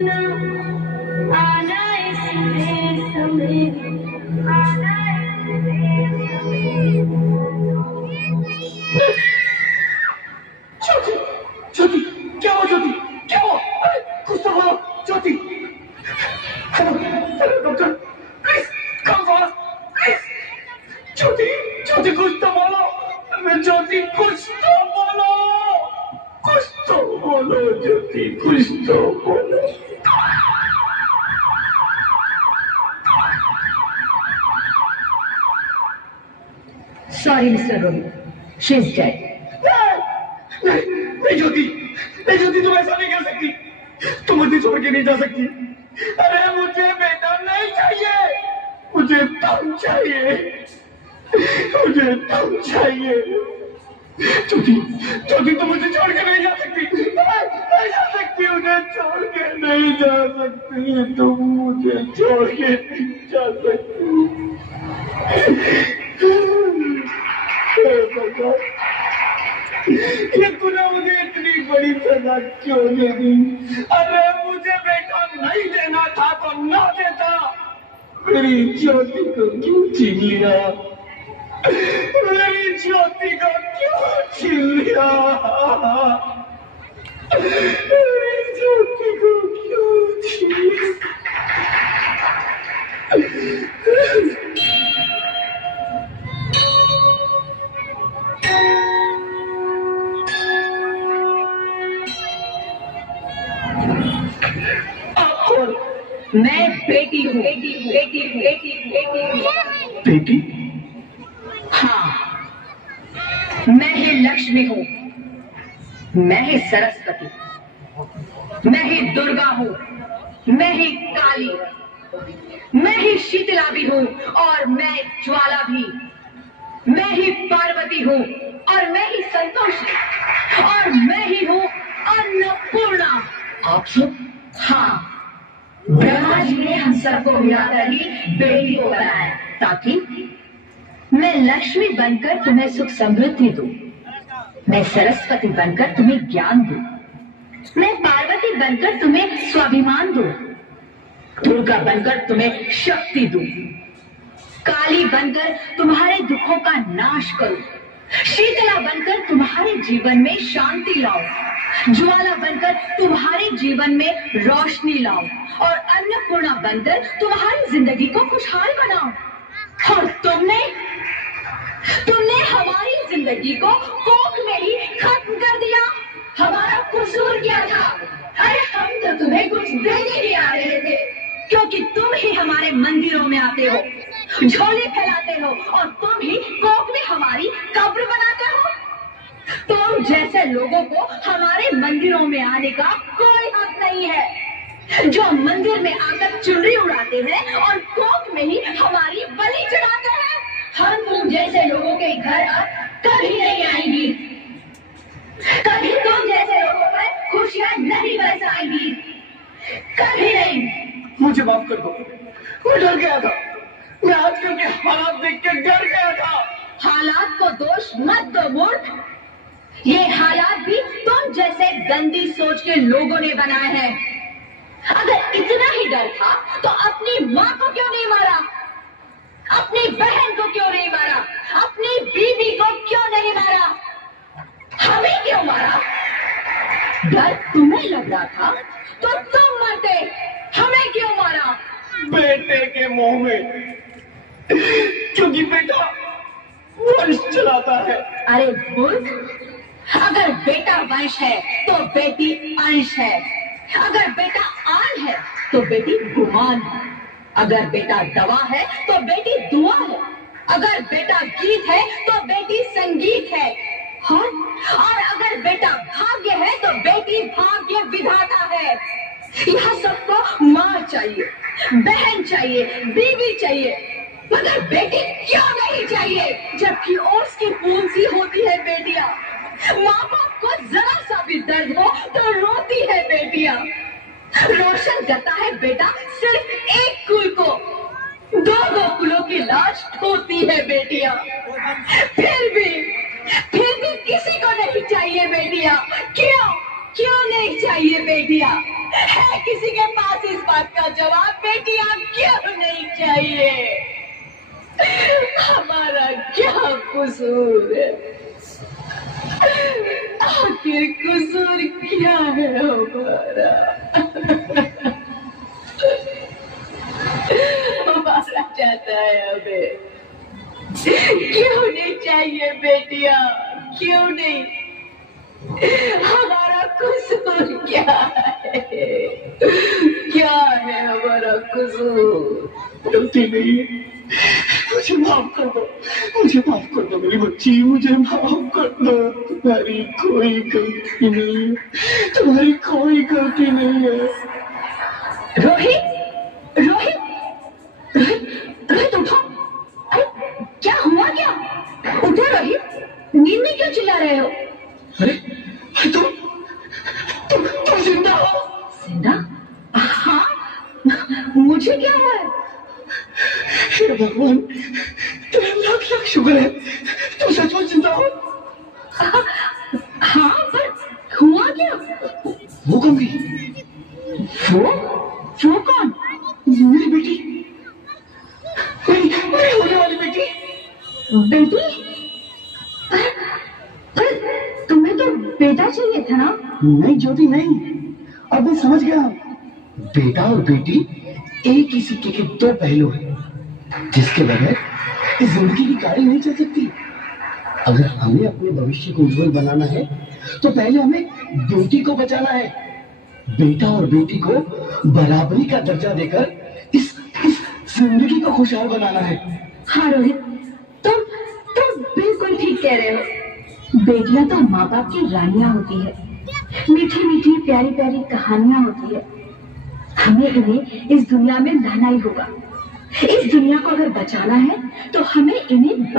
आना इस देश में, आना इस देश में। ज्योति, ज्योति, क्या हुआ ज्योति? क्या हुआ? अरे कुछ तो बोलो Jyoti. Hello, hello doctor, please come fast, please. Jyoti, Jyoti कुछ तो बोलो। मैं ज्योति कुछ तो बोलो, कुछ तो बोलो ज्योति, कुछ तो बोलो। Sorry, Mr. Rohit. She's dead. नहीं ज्योति, नहीं ज्योति, तुम ऐसा नहीं कर सकती, तुम मुझे छोड़ के नहीं जा सकती। अरे मुझे बेटा नहीं चाहिए, मुझे तुम चाहिए, मुझे तुम चाहिए। ज्योति, ज्योति तुम मुझे छोड़ के नहीं जा सकती, नहीं जा सकती, मुझे छोड़ के नहीं जा सकती, तुम मुझे छोड़ के नहीं जा सकती। ये तूने मुझे इतनी बड़ी सजा क्यों दे दी? अरे मुझे बेटा नहीं देना था तो ना देता, मेरी ज्योति को क्यों छीन लिया? मेरी ज्योति को क्यों छीन लिया? मेरी ज्योति को क्यों छीन लिया? मैं बेटी हूँ, बेटी बेटी बेटी बेटी बेटी? हाँ, मैं ही लक्ष्मी हूँ, मैं ही सरस्वती, मैं ही दुर्गा हूँ, मैं ही काली, मैं ही शीतला भी हूँ और मैं ज्वाला भी, मैं ही पार्वती हूँ और मैं ही संतोषी और मैं ही हूँ अन्नपूर्णा। आप सब? हाँ, ब्रह्मा जी ने हम सबको मिलाकर ही बेटी को बनाया ताकि मैं लक्ष्मी बनकर तुम्हें सुख समृद्धि दूं, मैं सरस्वती बनकर तुम्हें ज्ञान दूं, मैं पार्वती बनकर तुम्हें स्वाभिमान दूं, दुर्गा बनकर तुम्हें शक्ति दूं, काली बनकर तुम्हारे दुखों का नाश करूं, शीतला बनकर तुम्हारे जीवन में शांति लाऊं, ज्वाला बनकर तुम्हारे जीवन में रोशनी लाऊं और अन्नपूर्णा बनकर तुम्हारी जिंदगी को खुशहाल बनाऊं। और तुमने हमारी जिंदगी को कोख में ही खत्म कर दिया। हमारा कसूर क्या था? अरे हम तो तुम्हें कुछ देने ही आ रहे थे, क्योंकि तुम ही हमारे मंदिरों में आते हो, झोले फैलाते हो और तुम ही कोख में हमारी कब्र बनाते हो। तुम जैसे लोगों को हमारे मंदिरों में आने का कोई हक नहीं है, जो मंदिर में आकर चुनरी उड़ाते हैं और कोख में ही हमारी बलि चढ़ाते हैं। हम तुम जैसे लोगों के घर कभी नहीं आएंगी, कभी तुम जैसे लोगों पर खुशियां नहीं बरसाएंगी, कभी नहीं। मुझे माफ कर दो, मैं डर गया था, मैं आजकल के हालात देख के डर गया था। हालात को दोष मत दो मूर्ख, ये हालात भी तुम जैसे गंदी सोच के लोगों ने बनाए हैं। अगर इतना ही डर था तो अपनी माँ को क्यों नहीं मारा, अपनी बहन को क्यों नहीं मारा, अपनी बीवी को क्यों नहीं मारा, हमें क्यों मारा? डर तुम्हें लग रहा था तो तुम मरते, हमें क्यों मारा? बेटे के मुंह में, क्योंकि बेटा वंश चलाता है। अरे मूर्ख, अगर बेटा वंश है तो बेटी अंश है, अगर बेटा आन है तो बेटी गुमान है, अगर बेटा दवा है तो बेटी दुआ है, अगर बेटा गीत है तो बेटी संगीत है, और अगर बेटा भाग्य है तो बेटी भाग्य विधाता है। यह सबको माँ चाहिए, बहन चाहिए, बीवी चाहिए, मगर बेटी क्यों नहीं चाहिए? जबकि ओस की फूल सी होती है बेटियां, माँ बाप को जरा सा भी दर्द हो तो रोती है बेटियां, रोशन करता है बेटा सिर्फ एक कुल को, दो दो कुलों की लाश ढोती है बेटियां। फिर भी किसी को नहीं चाहिए बेटियां। क्यों नहीं चाहिए बेटियां? है किसी के चाहिए? हमारा क्या कसूर है? आखिर कसूर क्या है हमारा? हमारा चाहता है हमें। क्यों नहीं चाहिए बेटिया? क्यों नहीं? हमारा कसूर क्या है? क्या है हमारा कसूर? गलती नहीं है, मुझे माफ कर दो, मुझे माफ कर दो मेरी बच्ची, मुझे माफ कर दो। तुम्हारी कोई गलती नहीं है, तुम्हारी कोई गलती नहीं है। रोहित, रोहित, रोहित, रोहित उठो। अरे क्या हुआ? क्या उठो रोहित, नींद में क्यों चिल्ला रहे हो? अरे तुम जिंदा हो? जिंदा? हाँ, मुझे क्या हुआ है? हे भगवान, तेरा लाख लाख शुक्र है, तुम सचमुच जिंदा हो। हाँ, पर हुआ क्या? वो कौन गई? वो कौन? मेरी बेटी, मेरी होने वाली बेटी। बेटी? पर तुम्हें तो बेटा चाहिए था ना? नहीं ज्योति नहीं, अब मैं समझ गया। बेटा और बेटी एक ही सिक्के के दो पहलू हैं, जिसके बगैर इस जिंदगी की गाड़ी नहीं चल सकती। अगर हमें अपने भविष्य को उज्जवल बनाना है तो पहले हमें बेटी को बचाना है। बेटा और बेटी को बराबरी का दर्जा देकर इस जिंदगी को खुशहाल बनाना है। हाँ रोहित, तुम बिल्कुल ठीक कह रहे हो। बेटियां तो माँ बाप की रानियां होती है, मीठी मीठी प्यारी प्यारी कहानियां होती है। हमें इन्हें इस दुनिया में लाना ही होगा। इस दुनिया को अगर बचाना है तो हमें इन्हें